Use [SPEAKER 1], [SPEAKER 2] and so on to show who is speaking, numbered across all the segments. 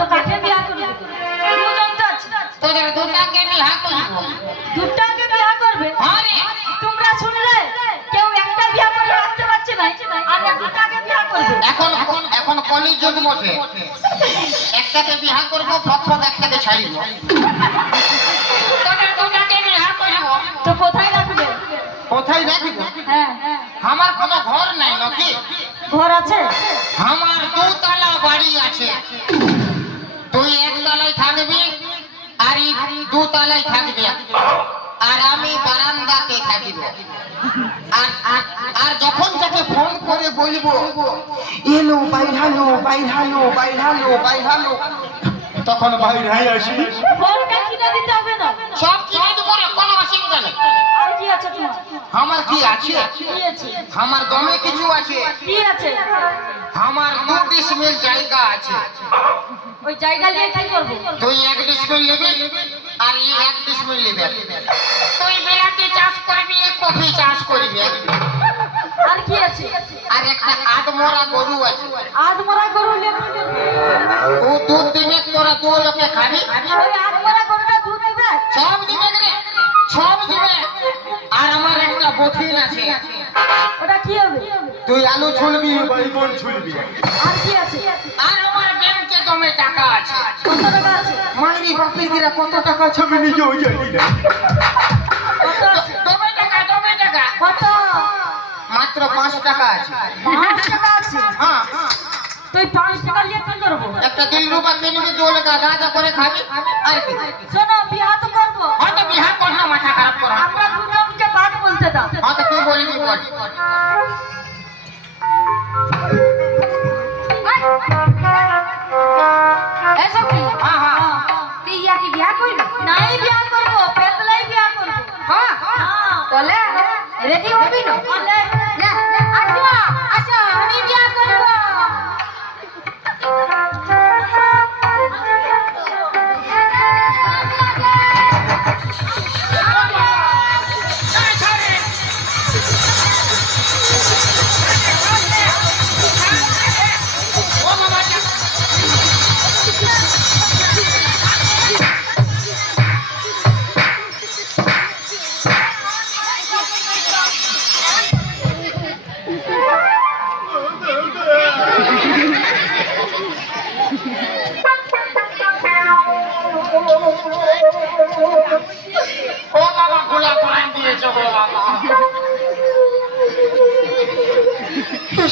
[SPEAKER 1] তো
[SPEAKER 2] কাকে বিহা করবে? দুজন তো আছে।
[SPEAKER 3] তোদের দুটাকে বিয়া করব।
[SPEAKER 2] দুটাকে বিহা করবে?
[SPEAKER 3] আরে
[SPEAKER 2] তোমরা শুনলে? কেউ একটা বিয়া করে রাখতে পারছে না আর দুটাকে বিয়া করবে।
[SPEAKER 3] এখন এখন কলি যুগ বটে। একটাকে বিয়া করব ফক একটাকে ছাড়িব। তোদের দুটাকে বিয়া করব।
[SPEAKER 2] তো কোথায় রাখবে?
[SPEAKER 3] কোথায় রাখিব?
[SPEAKER 2] হ্যাঁ।
[SPEAKER 3] আমার কোনো ঘর নাই নাকি?
[SPEAKER 2] ঘর আছে?
[SPEAKER 3] আমার এই দুতলায় থাকবি। আর আমি বারান্দাতে থাকিব। আর যখন তাকে ফোন করে বলব এলো বাইরালো বাইরালো বাইরালো বাইরালো তখন বাইরে
[SPEAKER 4] ভাই আসি।
[SPEAKER 2] ঘরটা কিনে দিতে হবে না।
[SPEAKER 3] সব কিনে দেবো রে, কোনো অসুবিধা নেই
[SPEAKER 2] আর কি আছে তোমার?
[SPEAKER 3] আমার কি আছে?
[SPEAKER 2] কি আছে?
[SPEAKER 3] আমার দমে কিছু আছে।
[SPEAKER 2] কি আছে?
[SPEAKER 3] আমার দু ডিসমিল জায়গা আছে।
[SPEAKER 2] ওই জায়গা নিয়ে কি করব?
[SPEAKER 3] তুই এক ডিসমিল নিবি আর এই এক ডিসমিল নিবে। তুই বিলাতি চাষ করবি কফি চাষ করবি।
[SPEAKER 2] আর কি আছে?
[SPEAKER 3] আর একটা আদমরা গরু আছে।
[SPEAKER 2] আধমরা গরু লেবু
[SPEAKER 3] ও দুধ দিবে তোরা দু লোকে খাবি।
[SPEAKER 2] ওই আধমরা গরুটা দুধ দিবে?
[SPEAKER 3] সব দিবে আর আমার একটা বথিন আছে।
[SPEAKER 2] ওটা কি হবে?
[SPEAKER 3] তুই আলু ছুলবি
[SPEAKER 4] বাইগন ছুলবি?
[SPEAKER 2] আর কি আছে?
[SPEAKER 3] আর আমার ব্যাংকে দমে টাকা আছে।
[SPEAKER 2] কত টাকা আছে?
[SPEAKER 3] মাইরি বাপি দিরা কত টাকা আছে?
[SPEAKER 4] আমি নিজেও জানি না
[SPEAKER 2] কত
[SPEAKER 3] দমে টাকা দমে টাকা।
[SPEAKER 2] কত?
[SPEAKER 3] মাত্র পাঁচ টাকা আছে।
[SPEAKER 2] পাঁচ টাকা আছে?
[SPEAKER 3] হ্যাঁ।
[SPEAKER 2] তুই পাঁচ টাকা নিয়ে কি করব?
[SPEAKER 3] একটা দিল রুপা কিনবি দু লোক আধা আধা করে খাবি। আর কি?
[SPEAKER 2] শোনো বিয়া তো করব
[SPEAKER 3] হয়তো বিহার কর না মাথা খারাপ করা
[SPEAKER 2] আমরা দুজনকে বাদ বলতে দাও
[SPEAKER 3] হয়তো তুই বলবি বল
[SPEAKER 1] এসব কি?
[SPEAKER 3] হ্যাঁ হ্যাঁ
[SPEAKER 1] তুই ইয়া কি বিয়া করবি?
[SPEAKER 2] নাই বিয়া করব পেতলাই বিয়া করব
[SPEAKER 1] হ্যাঁ।
[SPEAKER 2] হ্যাঁ
[SPEAKER 1] বলে, ready হবি না?
[SPEAKER 2] বলে,
[SPEAKER 1] লে, আসো, আসো, আমি বিয়া করব।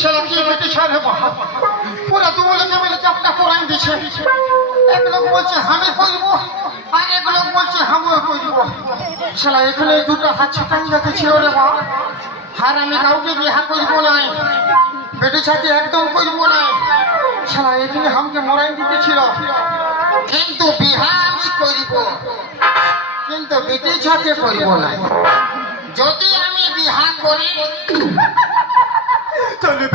[SPEAKER 3] শালা কি বেটি সারে বাবা পুরা দু লোকে মিলে চাপটা কোরআন দিছে। এক লোক বলছে আমি কইব। আর এক লোক বলছে আমিও কইব। শালা, এখানে দুটো হাত ছাটান যাতে ছিল রে বাবা আর আমি কাউকে বিহা করব নাই। বেটি ছাতি একদম করব নাই। শালা, এখানে আমাকে মরাই দিতেছিল। কিন্তু বিহা আমি করিব কিন্তু বেটি ছাতে করিব না যদি আমি বিহা করি
[SPEAKER 4] চলবে